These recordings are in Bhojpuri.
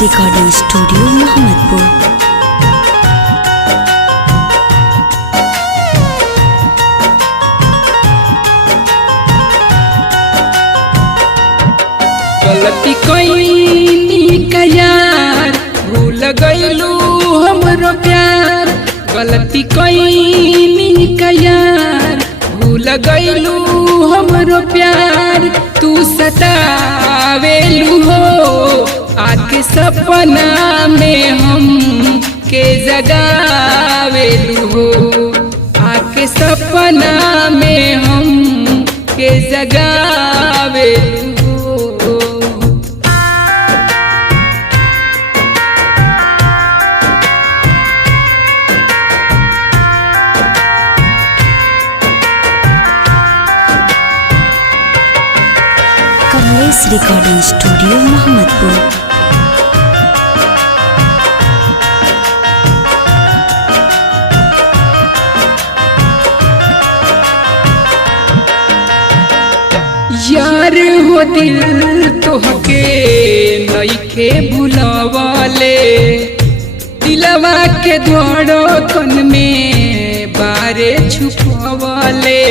Recording studio Mohammadpur. गलती कईनी का यार, भूल गईलू हमरो प्यार। गलती कईनी का यार, भूल गईलू हमरो प्यार। तू सतावेलू हो आके सपना में हम के जगावेलू हो। आके सपना में हम के जगावेलू। Kamlesh recording studio Mohammadpur. यार हो दिल तोहके नइखे भुलावाले। दिलवा के धड़कन में बारे छुपावाले।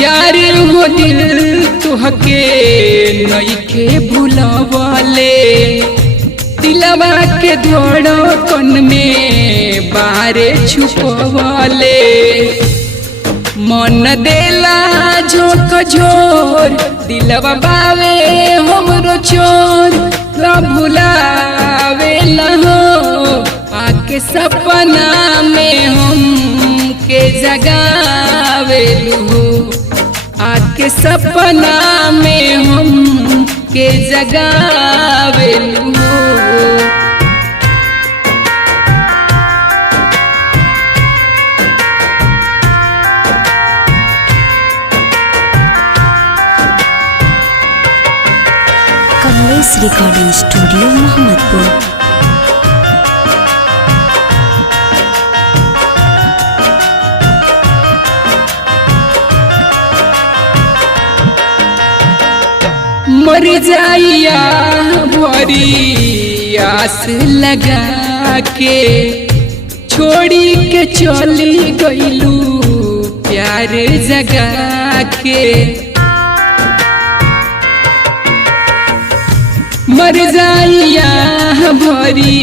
यार हो दिल तोहके नइखे भुलावाले। दिलवा के धड़कन में बारे छुपावाले। मन देला झोंक झोर, दिलवा बावे हमरो चोर। ना भुलावेला हो आके सपना में हम के जगावेलू हो। आके सपना में हम के जगावेलू हो। Kamlesh recording studio Mohammadpur. मर जाइया भरी आस लगा के। छोड़ी के चली गईलू प्यार जगा के। मर जाइया भरी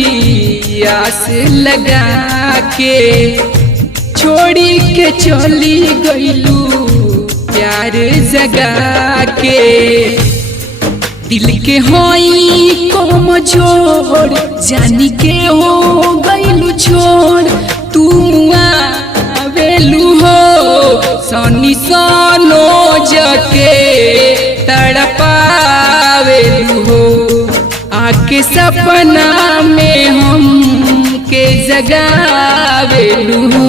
आस लगा के। छोड़ी के चली गईलू प्यार जगा के। दिल के होई कमजोर, जानी के हो गईलू छोड़। तू आवेलू हो सनी सनो जके तड़पावेलू हो। आके सपना में हम के जगावेलू हो।